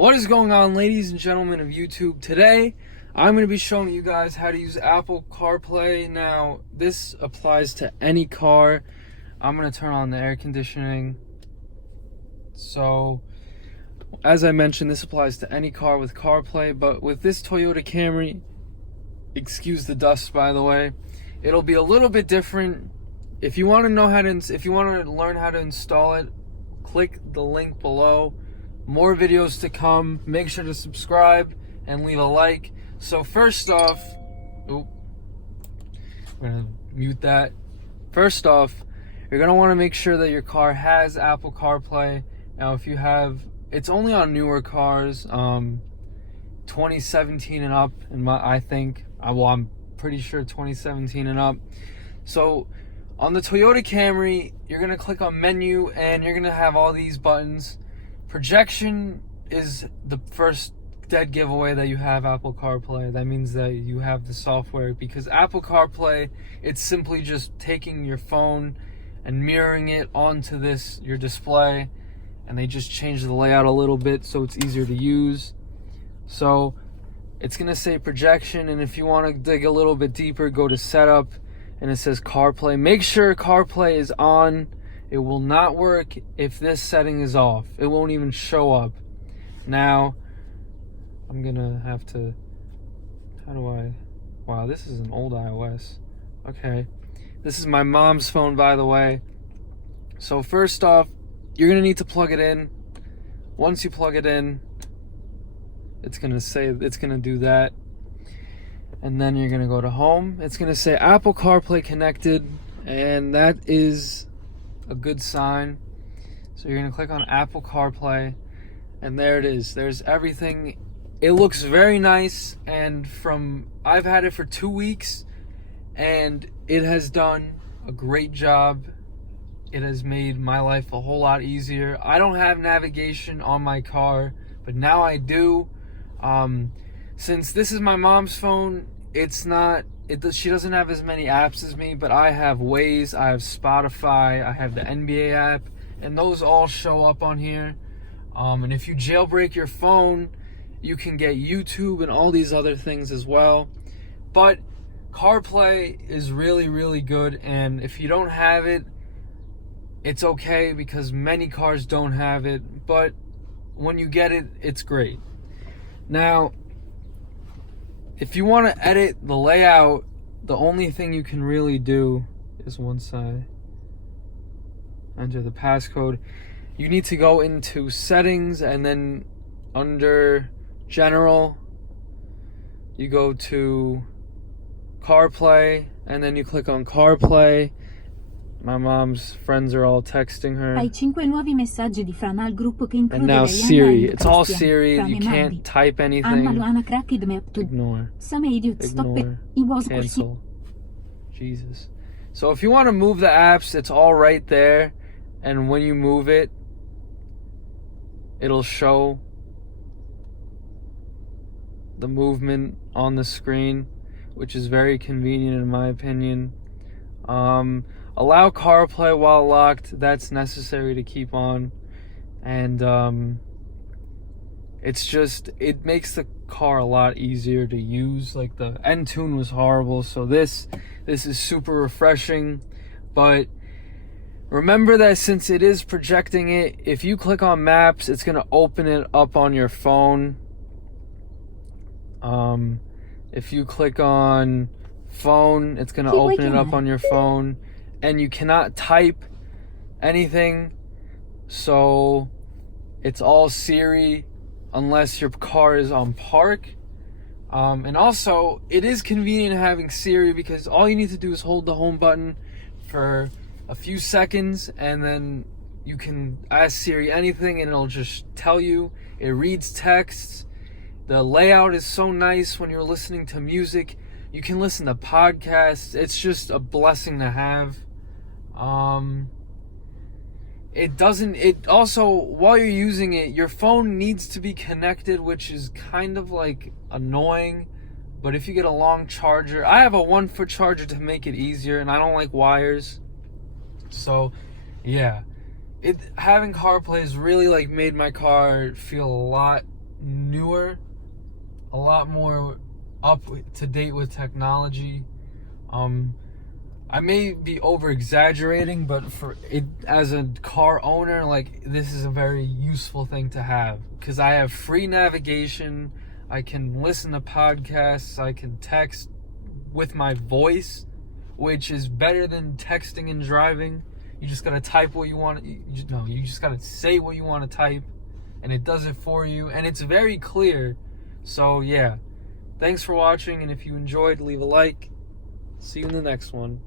What is going on, ladies and gentlemen of YouTube? Today, I'm going to be showing you guys how to use Apple Carplay. Now, this applies to any car. I'm going to turn on the air conditioning. So, as I mentioned, this applies to any car with CarPlay, but with this Toyota Camry, excuse the dust by the way, it'll be a little bit different. If you want to learn how to install it, click the link below. More videos to come. Make sure to subscribe and leave a like. So first off, I'm gonna mute that. First off, you're gonna want to make sure that your car has Apple CarPlay. Now, if you have, it's only on newer cars, 2017 and up. I'm pretty sure 2017 and up. So on the Toyota Camry, you're gonna click on menu, and you're gonna have all these buttons. Projection is the first dead giveaway that you have Apple CarPlay. That means that you have the software, because Apple CarPlay, it's simply just taking your phone and mirroring it onto your display, and they just change the layout a little bit so it's easier to use. So it's gonna say projection, and if you want to dig a little bit deeper, go to setup, and it says CarPlay. Make sure CarPlay is on. It will not work if this setting is off. It won't even show up. Now, I'm gonna have to, wow, this is an old iOS. Okay, this is my mom's phone, by the way. So first off, you're gonna need to plug it in. Once you plug it in, it's gonna do that. And then you're gonna go to home. It's gonna say Apple CarPlay connected, and that is a good sign. So you're gonna click on Apple CarPlay, and there it is. There's everything. It looks very nice, and I've had it for 2 weeks, and it has done a great job. It has made my life a whole lot easier. I don't have navigation on my car, but now I do. Since this is my mom's phone, she doesn't have as many apps as me, but I have Waze, I have Spotify, I have the NBA app, and those all show up on here. And if you jailbreak your phone, you can get YouTube and all these other things as well. But CarPlay is really, really good, and if you don't have it, it's okay, because many cars don't have it, but when you get it, it's great. Now, if you want to edit the layout, the only thing you can really do is once I enter the passcode, you need to go into settings, and then under general, you go to CarPlay, and then you click on CarPlay. My mom's friends are all texting her. Hai 5 nuovi messaggi di Fran al gruppo che include and now Siri. It's all Siri. You can't type anything. Ignore. Cancel. Jesus. So if you want to move the apps, it's all right there. And when you move it, it'll show the movement on the screen, which is very convenient in my opinion. Allow CarPlay while locked. That's necessary to keep on. And it makes the car a lot easier to use. Like, the N-Tune was horrible, so this is super refreshing. But remember that since it is projecting it, if you click on Maps, it's gonna open it up on your phone. If you click on Phone, it's gonna open it up on your phone. And you cannot type anything, so it's all Siri unless your car is on park. And also, it is convenient having Siri, because all you need to do is hold the home button for a few seconds, and then you can ask Siri anything and it'll just tell you. It reads texts. The layout is so nice when you're listening to music. You can listen to podcasts. It's just a blessing to have. It also, while you're using it, your phone needs to be connected, which is kind of like annoying. But if you get a long charger, I have a 1-foot charger to make it easier, and I don't like wires. So, yeah, having CarPlay has really made my car feel a lot newer, a lot more up to date with technology. I may be over exaggerating, but for it as a car owner, like, this is a very useful thing to have because I have free navigation. I can listen to podcasts. I can text with my voice, which is better than texting and driving. You just gotta type what you want. You just gotta say what you want to type, and it does it for you, and it's very clear. So yeah, thanks for watching, and if you enjoyed, leave a like. See you in the next one.